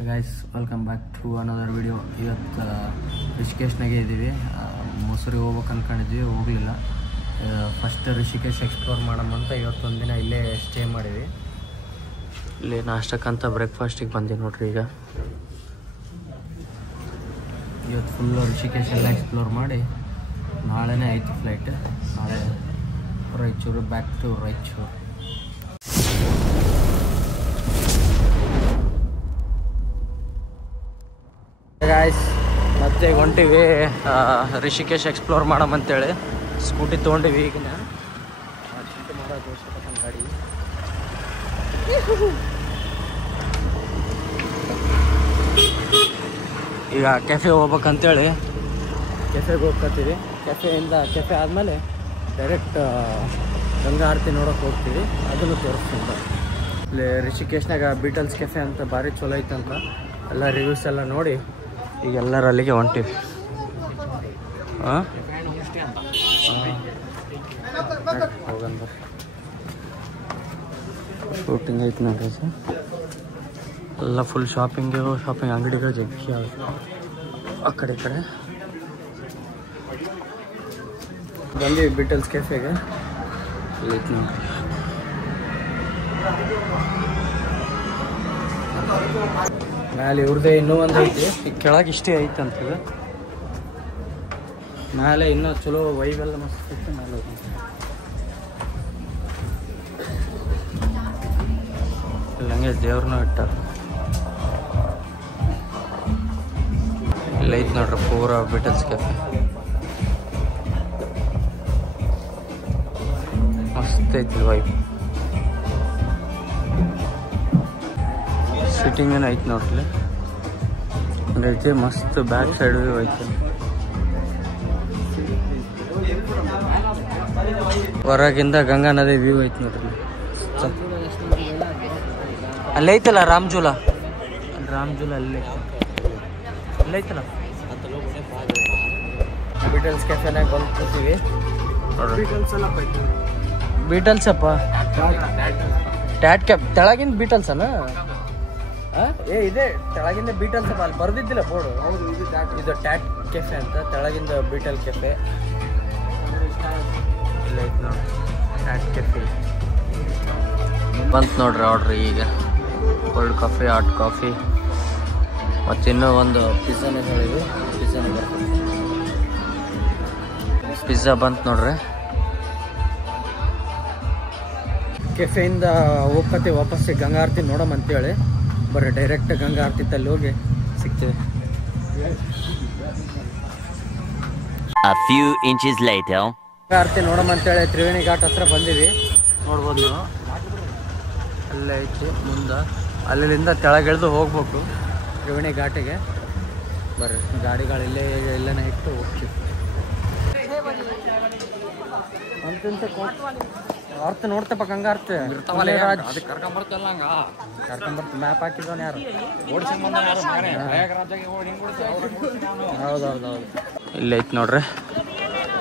Guys welcome back to another video. ಇವತ್ತು ರಿಷಿಕೇಶ್ನಾಗೆ ಇದ್ದೀವಿ. ಮಸೂರಿಗೆ ಹೋಗ್ಬೇಕು ಅಂದ್ಕೊಂಡಿದ್ವಿ, ಹೋಗಲಿಲ್ಲ. ಫಸ್ಟ್ ರಿಷಿಕೇಶ್ ಎಕ್ಸ್ಪ್ಲೋರ್ ಮಾಡೋಣ ಇವತ್ತೊಂದು ದಿನ ಇಲ್ಲೇ ಸ್ಟೇ ಮಾಡಿದ್ವಿ. ಇಲ್ಲಿ ನಾಷ್ಟಕ್ಕಂತ ಬ್ರೇಕ್ಫಾಸ್ಟಿಗೆ ಬಂದೀವಿ ನೋಡ್ರಿ. ಈಗ ಇವತ್ತು ಫುಲ್ಲು ರಿಷಿಕೇಶ್ ಎಲ್ಲ ಎಕ್ಸ್ಪ್ಲೋರ್ ಮಾಡಿ ನಾಳೆನೇ ಆಯಿತು ಫ್ಲೈಟ್. ನಾಳೆ Raichur, back to Raichur. Guys ಮತ್ತೆ ಹೊಂಟಿವಿ ರಿಷಿಕೇಶ್ ಎಕ್ಸ್ಪ್ಲೋರ್ ಮಾಡಮಂತೇಳಿ ಸ್ಕೂಟಿ ತೊಗೊಂಡಿವಿ. ಈಗಿನ ಚಿಂತೆ ಮಾಡೋದು ಗಾಡಿ. ಈಗ ಕೆಫೆ ಹೋಗ್ಬೇಕಂತೇಳಿ ಕೆಫೆಗೆ ಹೋಗ್ಕತ್ತೀವಿ. ಕೆಫೆ ಆದಮೇಲೆ ಡೈರೆಕ್ಟ್ ಗಂಗಾ ಆರತಿ ನೋಡೋಕೆ ಹೋಗ್ತೀವಿ. ಅದನ್ನು ತೋರಿಸ್ತೀನಿ. ಇಲ್ಲಿ ರಿಷಿಕೇಶ್ನಾಗ ಬೀಟಲ್ಸ್ ಕೆಫೆ ಅಂತ ಭಾರಿ ಚಲೋ ಐತಂತ ಎಲ್ಲ ರಿವ್ಯೂಸ್ ಎಲ್ಲ ನೋಡಿ ಈಗ ಎಲ್ಲರೂ ಅಲ್ಲಿಗೆ ಹೊಂಟಿವಿ. ಹೋಗಂದ ಶೂಟಿಂಗ್ ಐತೆ ನೋಡ್ರಿ. ಎಲ್ಲ ಫುಲ್ ಶಾಪಿಂಗ್ ಅಂಗಡಿಗಳು ಜಗ್ಗಿ ಆ ಕಡೆ ಈ ಕಡೆ ಬಂದೀವಿ ಬೀಟಲ್ಸ್ ಕೆಫೆಗೆ. ಇಲ್ಲಿ ಐತೆ ನೋಡ್ರಿ. ಮ್ಯಾಲೆ ಇವ್ರದ್ದೇ ಇನ್ನೂ ಒಂದು ಐತಿ, ಈಗ ಕೆಳಗೆ ಇಷ್ಟೇ ಐತೆ ಅಂತದ. ಮೇಲೆ ಇನ್ನೂ ಚಲೋ ವೈಬೆಲ್ಲ ಮಸ್ತ್ ಐತೆ. ಮೇಲೆ ಇಲ್ಲಿ ಹಂಗೆ ದೇವ್ರನ್ನೂ ಇಟ್ಟಾರ. ಇಲ್ಲ ಐತೆ ನೋಡ್ರಿ ಪೂರಾ ಬೀಟಲ್ಸ್ ಕೆಫೆ. ಮಸ್ತ್ ಐತಿ ವೈಬ್. ಸಿಟ್ಟಿಂಗ್ ಏನು ಐತೆ ನೋಡ್ರಿ. ಐತೆ ಮಸ್ತ್. ಬ್ಯಾಕ್ ಸೈಡ್ ವ್ಯೂ ಐತೆ. ಹೊರಗಿಂದ ಗಂಗಾ ನದಿ ವ್ಯೂ ಐತೆ ನೋಡ್ರಿ. ಅಲ್ಲಿ ಐತಲ್ಲ ರಾಮ್ಜೂಲ ಅಲ್ಲೈತಲ್ಲ. ಬೀಟಲ್ಸ್ ಕೆಫೆನಾಗ ಬಂದು ಕೂತೀವಿ. ಬೀಟಲ್ಸ್ ಅಪ್ಪ ಟ್ಯಾಟ್ ಕ್ಯಾಪ್ ತೆಳಗಿಂದ ಬೀಟಲ್ಸನ. ಇದೆ ತೆಳಗಿಂದ ಬೀಟಲ್ಸ್ ಅಪ್ಪ. ಅಲ್ಲಿ ಬರ್ದಿದ್ದಿಲ್ಲ ಬೋರ್ಡು. ಇದು ಟ್ಯಾಟ್ ಕೆಫೆ ಅಂತ. ತೆಳಗಿಂದ ಬೀಟಲ್ ಕೆಫೆ. ಇಲ್ಲ ಐತೆ ನೋಡ್ರಿ ಟ್ಯಾಟ್ ಕೆಫೆ ಬಂತು ನೋಡ್ರಿ. ಆರ್ಡ್ರಿ ಈಗ ಕೋಲ್ಡ್ ಕಾಫಿ, ಹಾಟ್ ಕಾಫಿ ಮತ್ತು ಇನ್ನೂ ಒಂದು ಪಿಜ್ಜಾನೇ ಹೇಳಿದ್ವಿ. ಪಿಜ್ಜಾನೇ ಬರ್ತದೆ. ಪಿಜ್ಜಾ ಬಂತು ನೋಡ್ರಿ. ಕೆಫೆಯಿಂದ ಹೋಗ್ಕತ್ತೀವಿ ವಾಪಸ್ ಗಂಗಾ ಆರತಿ ನೋಡೋಮಂತೇಳಿ. ಬರ್ರಿ ಡೈರೆಕ್ಟ್ ಗಂಗಾ ಆರತಿ ತಲ್ಲಿ ಹೋಗಿ ಸಿಗ್ತೀವಿ. ಗಂಗಾ ಆರತಿ ನೋಡೋಮಂತೇಳಿ ತ್ರಿವೇಣಿ ಘಾಟ್ ಹತ್ರ ಬಂದೀವಿ. ನೋಡ್ಬೋದು ನೀವು, ಅಲ್ಲೇ ಐತಿ ಮುಂದೆ. ಅಲ್ಲಿಂದ ಕೆಳಗಿಳಿದು ಹೋಗ್ಬೇಕು ತ್ರಿವೇಣಿ ಘಾಟಿಗೆ. ಬರ್ರಿ ಗಾಡಿಗಳಿಲ್ಲೇ ಇಲ್ಲೇ ಇಟ್ಟು ಹೋಗ್ತೀವಿ. ಅರ್ಥ ನೋಡ್ತಪ್ಪ ಗಂಗಾ ಆರತಿ ಕರ್ಕೊಂಬರ್ತ. ಮ್ಯಾಪ್ ಹಾಕಿದವನ್ ಯಾರು? ಹೌದೌದೌದು. ಇಲ್ಲ ಐತಿ ನೋಡ್ರಿ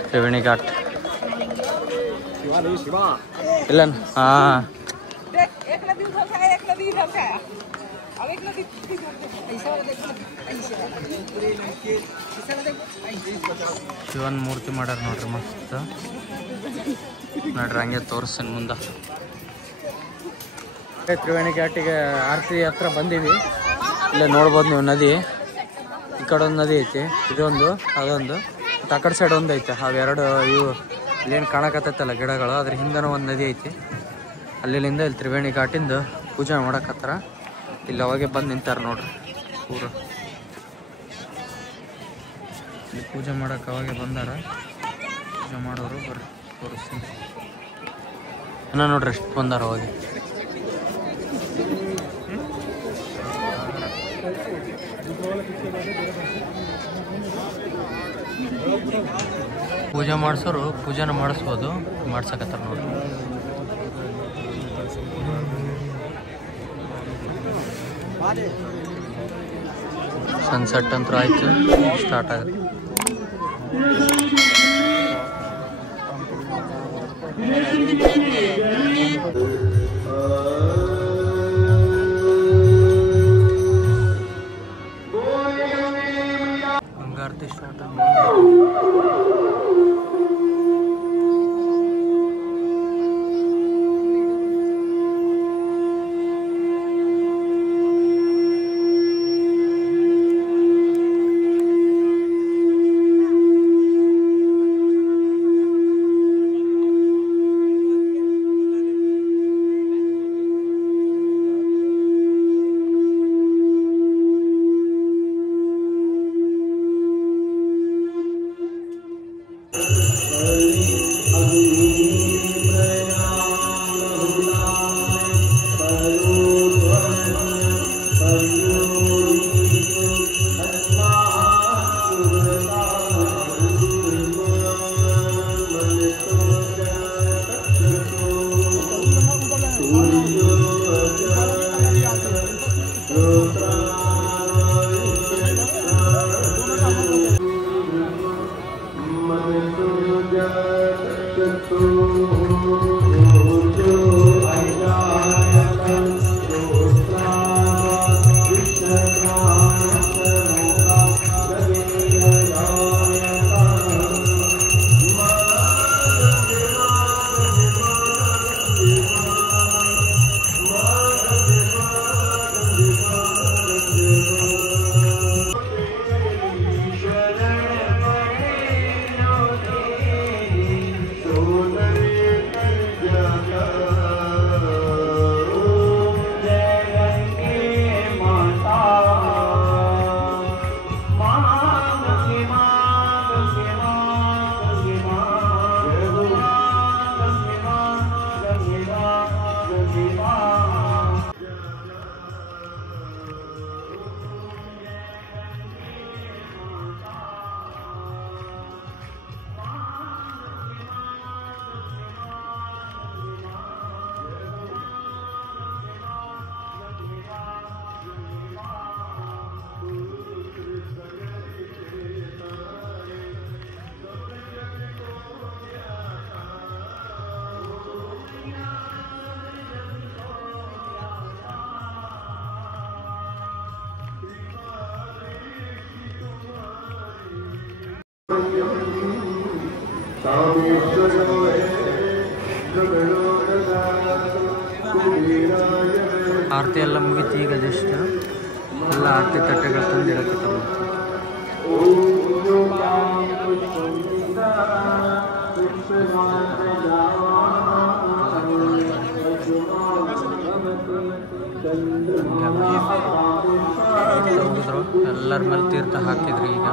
ತ್ರಿವೇಣಿ ಘಾಟ್. ಇಲ್ಲ ಹಾಂ ಶಿವನ್ ಮೂರ್ತಿ ಮಾಡ್ಯಾರ ನೋಡ್ರಿ ಮಸ್ತ್. ನೋಡ್ರಿ ಹಂಗೆ ತೋರಿಸ್ತೀನಿ ಮುಂದೆ. ತ್ರಿವೇಣಿ ಘಾಟಿಗೆ ಆರತಿ ಹತ್ರ ಬಂದೀವಿ. ಇಲ್ಲೇ ನೋಡ್ಬೋದು ನೀವು ನದಿ. ಈ ಕಡೆ ಒಂದು ನದಿ ಐತಿ, ಇದೊಂದು ಅದೊಂದು. ಮತ್ತು ಆ ಕಡೆ ಸೈಡ್ ಒಂದು ಐತೆ. ಅವೆರಡು ಇವು ಇಲ್ಲೇನು ಕಾಣಕತ್ತೈತಲ್ಲ ಗಿಡಗಳು, ಅದ್ರ ಹಿಂದನೂ ಒಂದು ನದಿ ಐತಿ. ಅಲ್ಲಿಂದ ಇಲ್ಲಿ ತ್ರಿವೇಣಿ ಘಾಟಿಂದ ಪೂಜೆ ಮಾಡಕತ್ತಾರ. ಇಲ್ಲಿ ಅವಾಗೆ ಬಂದು ನಿಂತಾರೆ ನೋಡ್ರಿ ಪೂರ. ಇಲ್ಲಿ ಪೂಜೆ ಮಾಡಕ್ಕೆ ಅವಾಗೆ ಬಂದಾರ. ಪೂಜೆ ಮಾಡೋರು ಬರ್ರಿ ತೋರಿಸ್ತೀನಿ. ಇನ್ನ ನೋಡ್ರಿ ಎಷ್ಟು ಬಂದಾರ ಅವಾಗೆ. ಪೂಜೆ ಮಾಡಿಸೋರು ಪೂಜೆನ ಮಾಡಿಸ್ಬೋದು, ಮಾಡ್ಸಕತ್ತಾರ ನೋಡ್ರಿ. ಸನ್ಸೆಟ್ ಅಂತೂ ಆಯ್ತು, ಸ್ಟಾರ್ಟ್ ಆಗುತ್ತೆ. ಆರತಿ ಎಲ್ಲ ಮುಗಿತು. ಈಗ ಜಸ್ಟ್ ಎಲ್ಲ ಆರತಿ ತಟ್ಟೆಗಳು ತಂದಿಡಕತ್ತಮ್ಮ. ಹೋಗಿದ್ರು ಎಲ್ಲರ ಮೇಲೆ ತೀರ್ಥ ಹಾಕಿದ್ರಿ. ಈಗ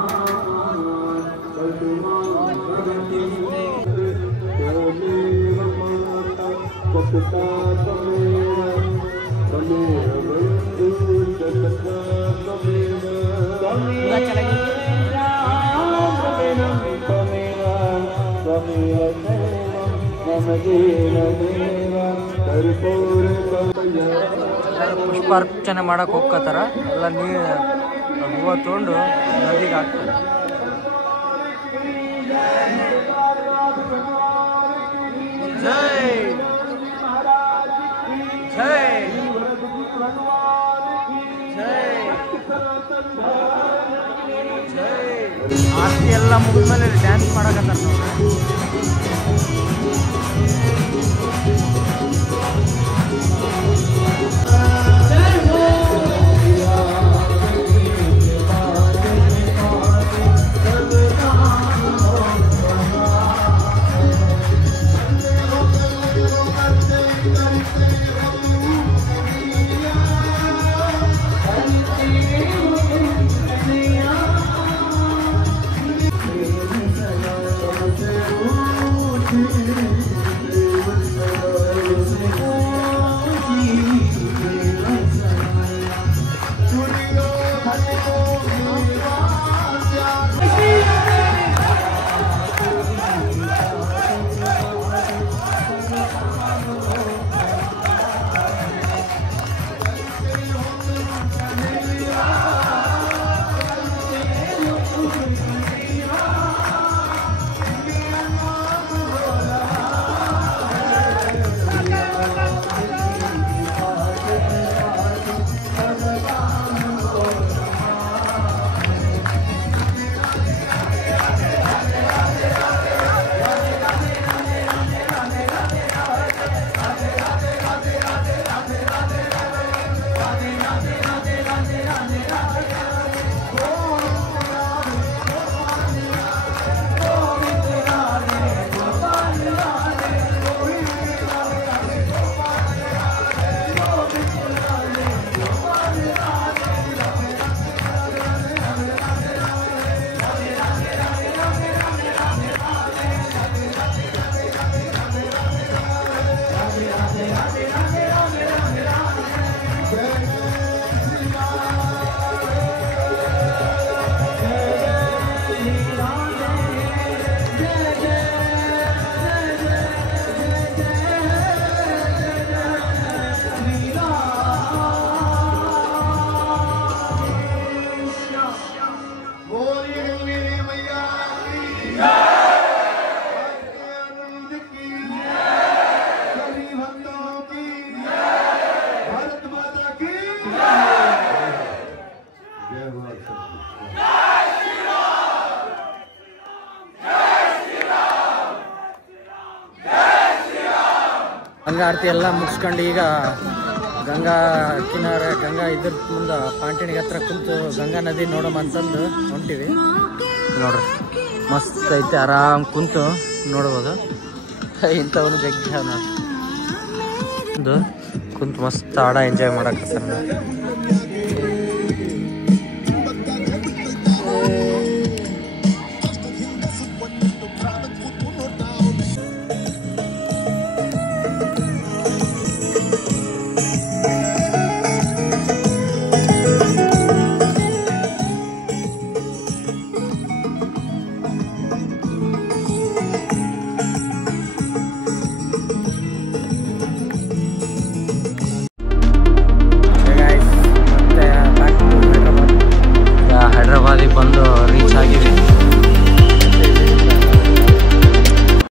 ಪುಷ್ಪಾರ್ಚನೆ ಮಾಡಕ್ ಹೋಗ್ತಾರ. ಎಲ್ಲ ನೀರು ಹೂವು ತೊಗೊಂಡು ನದಿಗೆ ಹಾಕ್ತಾರೆ. ಆರತಿ ಎಲ್ಲ ಮುಗಿದ್ಮೇಲೆ ಡ್ಯಾನ್ಸ್ ಮಾಡಕತ್ತಾರ ನೋಡ್ರಿ. ಗಂಗಾ ಆರತಿ ಎಲ್ಲ ಮುಗಿಸ್ಕೊಂಡು ಈಗ ಗಂಗಾ ಕಿನಾರ ಗಂಗಾ ಇದ್ರ ಮುಂದೆ ಪಾಂಟಿಣಿಗೆ ಹತ್ರ ಕುಂತು ಗಂಗಾ ನದಿ ನೋಡೋಣ ಅಂತಂದು ಹೊಂಟಿವಿ. ನೋಡ್ರಿ ಮಸ್ತ್ ಐತೆ, ಆರಾಮ್ ಕುಂತು ನೋಡ್ಬೋದು. ಇಂಥವನು ಜಗ್ಗಿ ಒಂದು ಕುಂತು ಮಸ್ತ್ ಆಡ ಎಂಜಾಯ್ ಮಾಡಕ್ಕೆ ಸರ್.